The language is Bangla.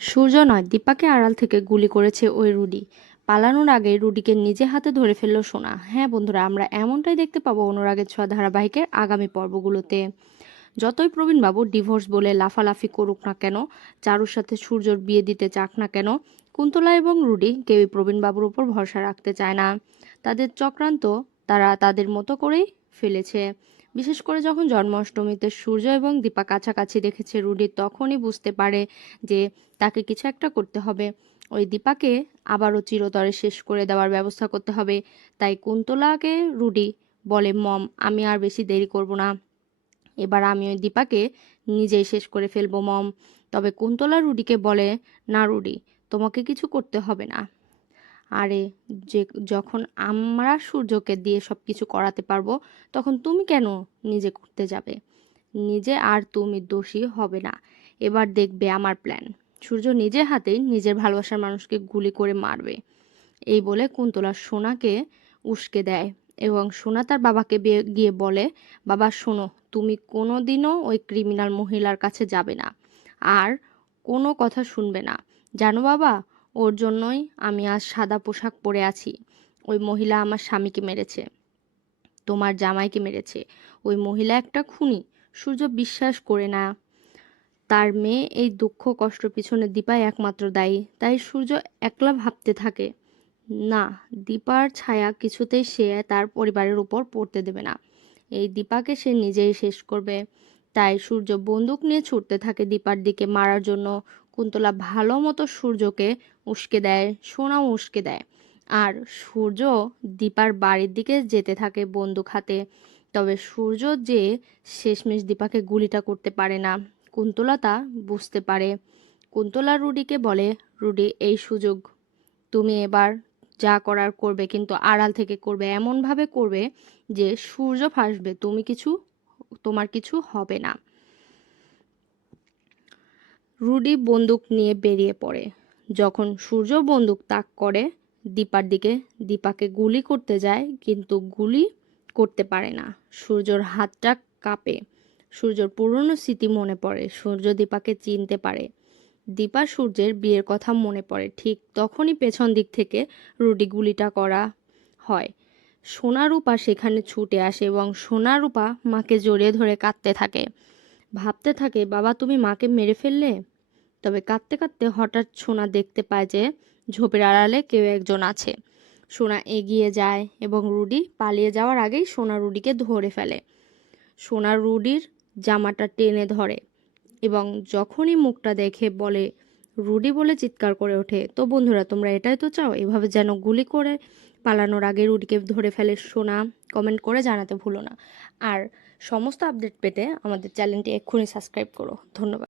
সূর্য নয়, দীপাকে আড়াল থেকে গুলি করেছে ওই রুডি। পালানোর আগে রুডিকে নিজে হাতে ধরে ফেলল সোনা। হ্যাঁ বন্ধুরা, আমরা এমনটাই দেখতে পাবো অনুরাগের ছোঁয়া ধারাবাহিকের আগামী পর্বগুলোতে। যতই প্রবীণবাবু ডিভোর্স বলে লাফালাফি করুক না কেন, চারুর সাথে সূর্যর বিয়ে দিতে চাক না কেন, কুন্তলা এবং রুডি কেউই প্রবীণবাবুর উপর ভরসা রাখতে চায় না। তাদের চক্রান্ত তারা তাদের মতো করেই ফেলেছে। বিশেষ করে যখন জন্মাষ্টমীতে সূর্য এবং দীপা কাছাকাছি দেখেছে রুডি, তখনই বুঝতে পারে যে তাকে কিছু একটা করতে হবে। ওই দীপাকে আবারও চিরতরে শেষ করে দেওয়ার ব্যবস্থা করতে হবে। তাই কুন্তলাকে রুডি বলে, মম, আমি আর বেশি দেরি করব না, এবার আমি ওই দীপাকে নিজেই শেষ করে ফেলবো মম। তবে কুন্তলা রুডিকে বলে, না রুডি, তোমাকে কিছু করতে হবে না। আরে, যে যখন আমরা সূর্যকে দিয়ে সব কিছু করাতে পারবো, তখন তুমি কেন নিজে করতে যাবে? নিজে আর তুমি দোষী হবে না। এবার দেখবে আমার প্ল্যান। সূর্য নিজের হাতেই নিজের ভালোবাসার মানুষকে গুলি করে মারবে। এই বলে কুন্তলা সোনাকে উস্কে দেয় এবং সোনা তার বাবাকে গিয়ে বলে, বাবা শোনো, তুমি কোনো দিনও ওই ক্রিমিনাল মহিলার কাছে যাবে না, আর কোনো কথা শুনবে না। জানো বাবা, ওর জন্যই আমি আজ সাদা পোশাক পরে আছি। ওই মহিলা আমার স্বামীকে মেরেছে, তোমার জামাইকে মেরেছে। ওই মহিলা একটা খুনি। সূর্য বিশ্বাস করে না তার মেয়ে এই দুঃখ কষ্ট পিছনে দীপাই একমাত্র দায়ী। তাই সূর্য একলা ভাবতে থাকে, না, দীপার ছায়া কিছুতেই সে তার পরিবারের উপর পড়তে দেবে না। এই দীপাকে সে নিজেই শেষ করবে। তাই সূর্য বন্দুক নিয়ে ছুটতে থাকে দীপার দিকে মারার জন্য। কুন্তলা ভালো মতো সূর্যকে উস্কে দেয়, সোনাও উস্কে দেয়। আর সূর্য দীপার বাড়ির দিকে যেতে থাকে বন্দুক হাতে। তবে সূর্য যে শেষমেশ দীপাকে গুলিটা করতে পারে না, কুন্তলা তা বুঝতে পারে। কুন্তলা রুডিকে বলে, রুডি, এই সুযোগ, তুমি এবার যা করার করবে, কিন্তু আড়াল থেকে করবে, এমনভাবে করবে যে সূর্য ফাঁসবে, তোমার কিছু হবে না। রুডি বন্দুক নিয়ে বেরিয়ে পড়ে। যখন সূর্য বন্দুক তাক করে দীপার দিকে, দীপাকে গুলি করতে যায় কিন্তু গুলি করতে পারে না। সূর্যর হাতটা কাঁপে। সূর্যর পুরনো স্মৃতি মনে পড়ে। সূর্য দীপাকে চিনতে পারে। দীপা সূর্যের বিয়ের কথা মনে পড়ে। ঠিক তখনই পেছন দিক থেকে রুডি গুলিটা করা হয়। সোনারূপা সেখানে ছুটে আসে এবং সোনারূপা মাকে জড়িয়ে ধরে কাঁদতে থাকে। ভাবতে থাকে, বাবা তুমি মাকে মেরে ফেললে। তবে কাঁদতে কাঁদতে হঠাৎ সোনা দেখতে পায় যে ঝোপের আড়ালে কেউ একজন আছে। সোনা এগিয়ে যায় এবং রুডি পালিয়ে যাওয়ার আগেই সোনা রুডিকে ধরে ফেলে। সোনা রুডির জামাটা টেনে ধরে এবং যখনই মুখটা দেখে বলে, রুডি বলে চিৎকার করে ওঠে। তো বন্ধুরা, তোমরা এটাই তো চাও, এভাবে যেন গুলি করে পালানোর আগে রুডিকে ধরে ফেলে সোনা? কমেন্ট করে জানাতে ভুলো না। আর সমস্ত আপডেট পেতে আমাদের চ্যানেলটি এক্ষুনি সাবস্ক্রাইব করো। ধন্যবাদ।